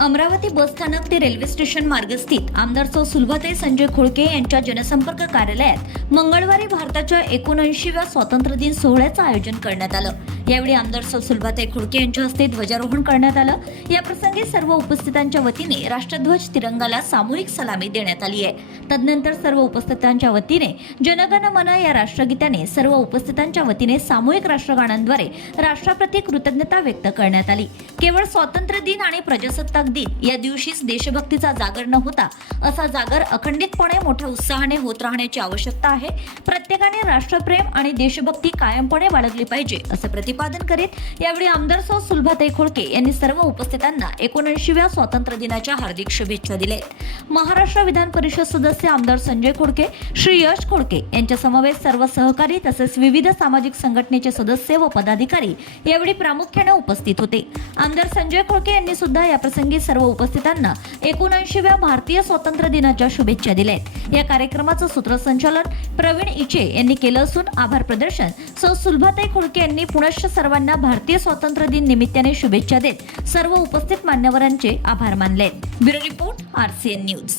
अमरावती बसस्थानक ते railway station मार्गस्थित आमदार सौ सुलभते संजय खोळके यांच्या जनसंपर्क कार्यालयात मंगळवारी भारताच्या एकोणऐंशीव्या स्वातंत्र्य दिन सोहळ्याचं आयोजन करण्यात आलं. यावेळी आमदार सौ सुलभाताई खोळके यांच्या हस्ते ध्वजारोहण करण्यात आलं. या प्रसंगी सर्व उपस्थितांच्या वतीने राष्ट्रध्वज तिरंगाला सामूहिक सलामी देण्यात आली आहे. तदनंतर सर्व उपस्थितांच्या वतीने जनगण मन या राष्ट्रगीताने सर्व उपस्थितांच्या वतीने सामूहिक राष्ट्रगानांद्वारे राष्ट्राप्रती कृतज्ञता व्यक्त करण्यात आली. केवळ स्वातंत्र्य दिन आणि प्रजासत्ताक दिन या दिवशीच देशभक्तीचा जागर न होता असा जागर अखंडितपणे मोठ्या उत्साहाने होत राहण्याची आवश्यकता आहे. प्रत्येकाने राष्ट्रप्रेम आणि देशभक्ती कायमपणे बाळगली पाहिजे असं प्रतिपादन करीत यावेळी आमदार सौ सुलभाताई खोडके यांनी सर्व उपस्थितांना एकोणऐंशीव्या स्वातंत्र्य दिनाच्या हार्दिक शुभेच्छा दिल्या. महाराष्ट्र विधान परिषद सदस्य आमदार संजय खोडके श्री यश खोडके यांच्या समवेत सर्व सहकारी तसेच विविध सामाजिक संघटनेचे सदस्य व पदाधिकारी यावेळी प्रामुख्याने उपस्थित होते. आमदार संजय खोडके यांनी सुद्धा याप्रसंगी सर्व उपस्थितांना एकोणऐंशीव्या भारतीय स्वातंत्र्य दिनाच्या शुभेच्छा दिल्या आहेत या कार्यक्रमाचं सूत्रसंचालन प्रवीण इचे यांनी केलं असून आभार प्रदर्शन सौ सुलभाताई खुळके यांनी पुनश्च सर्वांना भारतीय स्वातंत्र्य दिन निमित्ताने शुभेच्छा देत सर्व उपस्थित मान्यवरांचे आभार मानले ब्युरो रिपोर्ट आरसीएन न्यूज.